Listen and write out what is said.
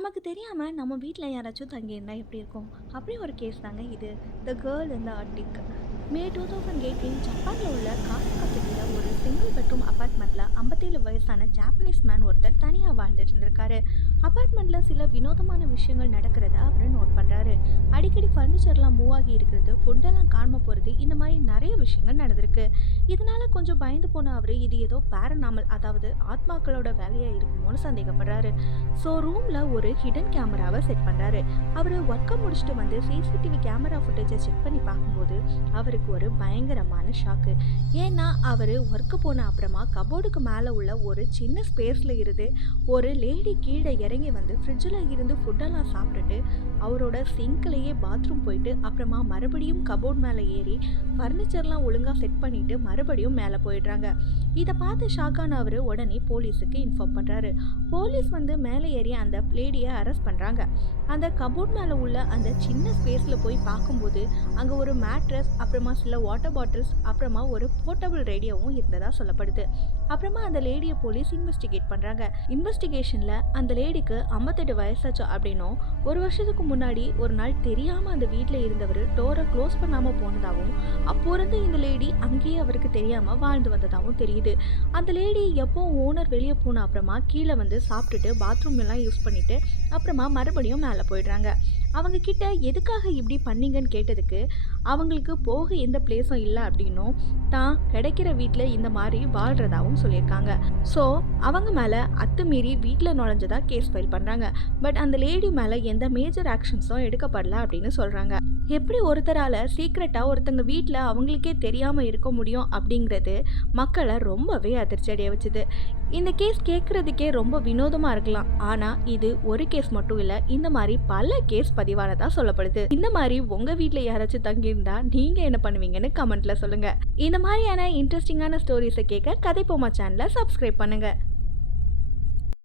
நமக்கு தெரியாம நம்ம வீட்ல யாராச்சும் தங்கியிருந்தா எப்படி இருக்கும்? அப்படி ஒரு கேஸ் தாங்க இது. த கேர்ள் இன் த அட்டிக். மே 2018 ஜப்பான்ல உள்ள காசாகா சிட்டில ஒரு சிங்கிள் பெட்ரூம் அபார்ட்மெண்ட்ல 57 வயசான ஜாப்பனீஸ் மேன் ஒருத்தர் தனியா வாழ்ந்துட்டு இருந்திருக்காரு. அபார்ட்மெண்ட்ல சில வினோதமான விஷயங்கள் நடக்கிறத அவரு நோட் பண்றாரு. அடிக்கடி ஃபர்னிச்சர்லாம் மூவ் ஆகி இருக்கிறது, ஃபுட்டெல்லாம் காணாம போறது, இந்த மாதிரி நிறைய விஷயங்கள் நடந்திருக்கு. இதனால கொஞ்சம் பயந்து போன அவரு இது ஏதோ பேரநாமல், அதாவது ஆத்மாக்களோட வேலையா இருக்குமோன்னு சந்தேகப்படுறாரு. ஸோ ரூம்ல ஒரு ஹிடன் கேமராவை செட் பண்றாரு. அவரு ஒர்க்கை முடிச்சுட்டு வந்து சிசிடிவி கேமரா ஃபுட்டேஜை செக் பண்ணி பார்க்கும்போது அவருக்கு ஒரு பயங்கரமான ஷாக்கு. ஏன்னா அவரு ஒர்க்கு போன அப்புறமா கபோர்டுக்கு மேலே உள்ள ஒரு சின்ன ஸ்பேஸ்ல இருந்து ஒரு லேடி கீழே இறங்கி வந்து ஃப்ரிட்ஜில் இருந்து ஃபுட்டெல்லாம் சாப்பிட்டுட்டு அவரோட சிங்க்லேயே பாத்ரூம் போயிட்டு அப்புறமா மறுபடியும் கபோர்ட் மேலே ஏறி ஃபர்னிச்சர்லாம் ஒழுங்காக செட் பண்ணிட்டு மறுபடியும் மேலே போயிடுறாங்க. இதை பார்த்து ஷாக்கான அவர் உடனே போலீஸுக்கு இன்ஃபார்ம் பண்ணுறாரு. போலீஸ் வந்து மேலே ஏறி அந்த லேடியை அரெஸ்ட் பண்ணுறாங்க. அந்த கபோர்ட் மேலே உள்ள அந்த சின்ன ஸ்பேஸில் போய் பார்க்கும்போது அங்கே ஒரு மேட்ரஸ், அப்புறமா சில வாட்டர் பாட்டில்ஸ், அப்புறமா ஒரு போர்ட்டபிள் ரேடியோவும் இருந்ததாக சொல்லப்படுது. அப்புறமா அந்த லேடியை போலீஸ் இன்வெஸ்டிகேட் பண்ணுறாங்க. இன்வெஸ்டிகேஷனில் அந்த லேடிக்கு 58 வயசாச்சு அப்படின்னும், ஒரு வருஷத்துக்கு முன்னாடி ஒரு நாள் தெரியாமல் அந்த வீட்டில் இருந்தவர் டோரை க்ளோஸ் பண்ணாமல் போனதாகவும், அப்போ இருந்து இந்த லேடி அங்கேயே அவருக்கு தெரியாமல் வாழ்ந்து வந்ததாகவும் தெரியுது. அந்த லேடி எப்போ ஓனர் வெளியே போன அப்புறமா கீழே வந்து சாப்பிட்டுட்டு பாத்ரூம் எல்லாம் யூஸ் பண்ணிட்டு அப்புறமா மறுபடியும் மேலே போயிடுறாங்க. அவங்க கிட்ட எதுக்காக இப்படி பண்ணீங்கன்னு கேட்டதுக்கு அவங்களுக்கு போக எந்த பிளேஸும் இல்லை அப்படின்னும், தான் கிடைக்கிற வீட்டில் இந்த மாதிரி வாழ்றதாகவும் சொல்லியிருக்காங்க. ஸோ அவங்க மேலே அத்துமீறி வீட்டில் நுழைஞ்சதா கேஸ் ஃபைல் பண்ணுறாங்க. பட் அந்த லேடி மேலே எந்த மேஜர் ஆக்ஷன்ஸும் எடுக்கப்படல அப்படின்னு சொல்கிறாங்க. எப்படி ஒருத்தரால் சீக்ரெட்டாக ஒருத்தங்க வீட்டில் அவங்களுக்கே தெரியாமல் இருக்க முடியும் அப்படிங்கிறது மக்களை ரொம்பவே அதிர்ச்சி அடைய வச்சுது. இந்த கேஸ் கேட்குறதுக்கே ரொம்ப வினோதமாக இருக்கலாம். ஆனால் இது ஒரு கேஸ் மட்டும் இல்லை, இந்த மாதிரி பல கேஸ் பதிவானதா சொல்லப்படுது. இந்த மாதிரி உங்கள் வீட்டில் யாராச்சும் தங்கியிருந்தா நீங்கள் என்ன பண்ணுவீங்கன்னு கமெண்ட்டில் சொல்லுங்கள். இந்த மாதிரியான இன்ட்ரெஸ்டிங்கான ஸ்டோரிஸை கேட்க கதை போமா சேனலை சப்ஸ்கிரைப் பண்ணுங்கள்.